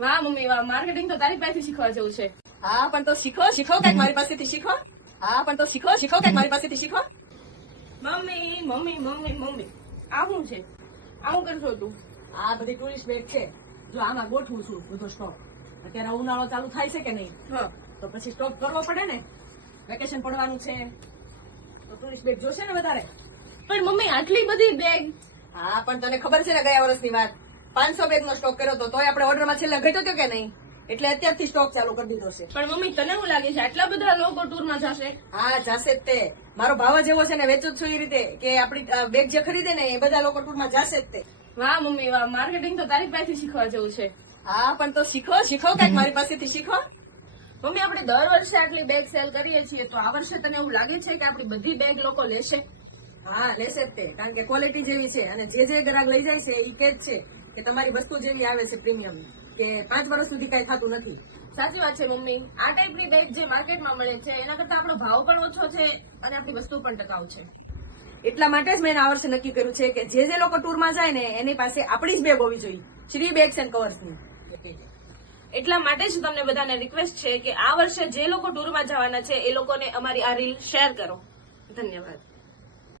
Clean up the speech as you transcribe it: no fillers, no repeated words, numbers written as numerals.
વાહ મમ્મી વાહ, માર્કેટિંગ તો તારી પાસેથી શીખવા જેવું છે. હા પણ તો શીખો કઈક મારી પાસેથી શીખો. હા પણ તો શીખો કઈક મારી પાસેથી શીખો. મમ્મી મમ્મી મમ્મી મમ્મી આ શું છે? આ શું કરશો તું? આ બધી ટુરિસ્ટ બેગ છે. જો આમાં ગોઠવું છું બધો સ્ટોક. અત્યારે ઉનાળો ચાલુ થાય છે કે નહીં, હા તો પછી સ્ટોક કરવો પડે ને. વેકેશન પડવાનું છે તો ટુરિસ્ટ બેગ જોશે ને વધારે. પણ મમ્મી આટલી બધી બેગ? હા પણ તને ખબર છે ને ગયા વર્ષની વાત 500 બેગ નો સ્ટોક કર્યો હતો તોય આપણે ઓર્ડરમાં છેલ્લે ઘટ્યો હતો કે નહીં. એટલે અત્યારથી સ્ટોક ચાલુ કરી દીધો છે. પણ મમ્મી તને શું લાગે છે આટલા બધા લોકો ટૂરમાં જશે? હા જશે જ તે. મારો ભાવ જ એવો છે ને, વેચું જ છું એ રીતે કે આપણી બેગ જે ખરીદે ને એ બધા લોકો ટૂરમાં જશે જ તે. વાહ મમ્મી વાહ, માર્કેટિંગ તો તારી પાસેથી શીખવા જેવું છે. હા પણ તો શીખો કઈક મારી પાસેથી શીખો. મમ્મી આપણે દર વર્ષે આટલી બેગ સેલ કરીએ છીએ, તો આ વર્ષે તને એવું લાગે છે કે આપણી બધી બેગ લોકો લેશે? હા લેશે જ તે, કારણ કે ક્વોલિટી જેવી છે અને જે ગ્રાહક લઈ જાય છે એ કે જ છે કે તમારી વસ્તુ જેવી આવે છે પ્રીમિયમ, કે 5 વર્ષ સુધી કઈ થતું નથી. સાચી વાત છે મમ્મી. આ ટાઈપની બેગ જે માર્કેટમાં મળે છે એના કરતા આપણો ભાવ પણ ઓછો છે અને આપણી વસ્તુ પણ ટકાઉ છે. એટલા માટે જ મેં આ વર્ષે નક્કી કર્યું છે કે જે લોકો ટૂરમાં જાય ને એની પાસે આપણી જ બેગ હોવી જોઈએ, શ્રી બેગ્સ એન્ડ કવર્સની. એટલા માટે જ તમને બધાને રિક્વેસ્ટ છે કે આ વર્ષે જે લોકો ટૂરમાં જવાના છે એ લોકોને અમારી આ રીલ શેર કરો. ધન્યવાદ.